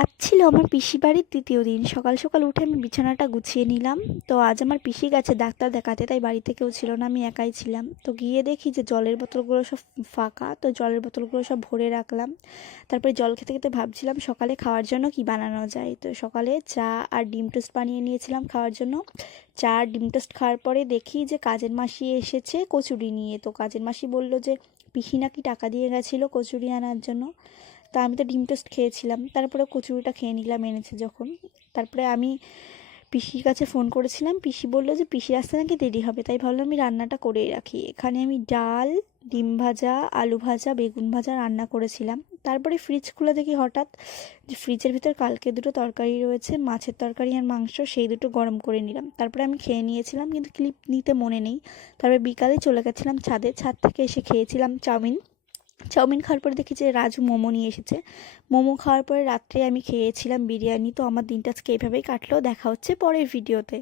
আজ ছিল আমার পিসি বাড়ির তৃতীয় দিন। সকাল সকাল উঠে আমি বিছানাটা গুছিয়ে নিলাম। তো আজ আমার পিসি গেছে ডাক্তার দেখাতে, তাই বাড়িতে কেউ ছিল না, আমি একাই ছিলাম। তো গিয়ে দেখি যে জলের বোতলগুলো সব ফাঁকা, তো জলের বোতলগুলো সব ভরে রাখলাম। তারপরে জল খেতে খেতে ভাবছিলাম সকালে খাওয়ার জন্য কি বানানো যায়। তো সকালে চা আর ডিম টোস্ট বানিয়ে নিয়েছিলাম খাওয়ার জন্য। চা আর ডিম টোস্ট খাওয়ার পরে দেখি যে কাজের মাসি এসেছে কচুরি নিয়ে। তো কাজের মাসি বলল যে পিসি নাকি টাকা দিয়ে গেছিলো কচুরি আনার জন্য। তা আমি তো ডিম টোস্ট খেয়েছিলাম, তারপরে কচুরিটা খেয়ে নিলাম এনেছে যখন। তারপরে আমি পিসির কাছে ফোন করেছিলাম, পিসি বললো যে পিসি আসতে নাকি দেরি হবে, তাই ভাবলাম আমি রান্নাটা করেই রাখি। এখানে আমি ডাল, ডিম ভাজা, আলু ভাজা, বেগুন ভাজা রান্না করেছিলাম। তারপরে ফ্রিজ খুলে দেখি হঠাৎ যে ফ্রিজের ভিতর কালকে দুটো তরকারি রয়েছে, মাছের তরকারি আর মাংস, সেই দুটো গরম করে নিলাম। তারপরে আমি খেয়ে নিয়েছিলাম, কিন্তু ক্লিপ নিতে মনে নেই। তারপরে বিকালে চলে গেছিলাম ছাদে, ছাদ থেকে এসে খেয়েছিলাম চাউমিন। চাউমিন খাওয়ার পরে দেখি যে রাজু মোমো নিয়ে এসেছে। মোমো খাওয়ার পরে রাত্রে আমি খেয়েছিলাম বিরিয়ানি। তো আমার দিনটা আজকে এইভাবেই কাটলো। দেখা হচ্ছে পরের ভিডিওতে।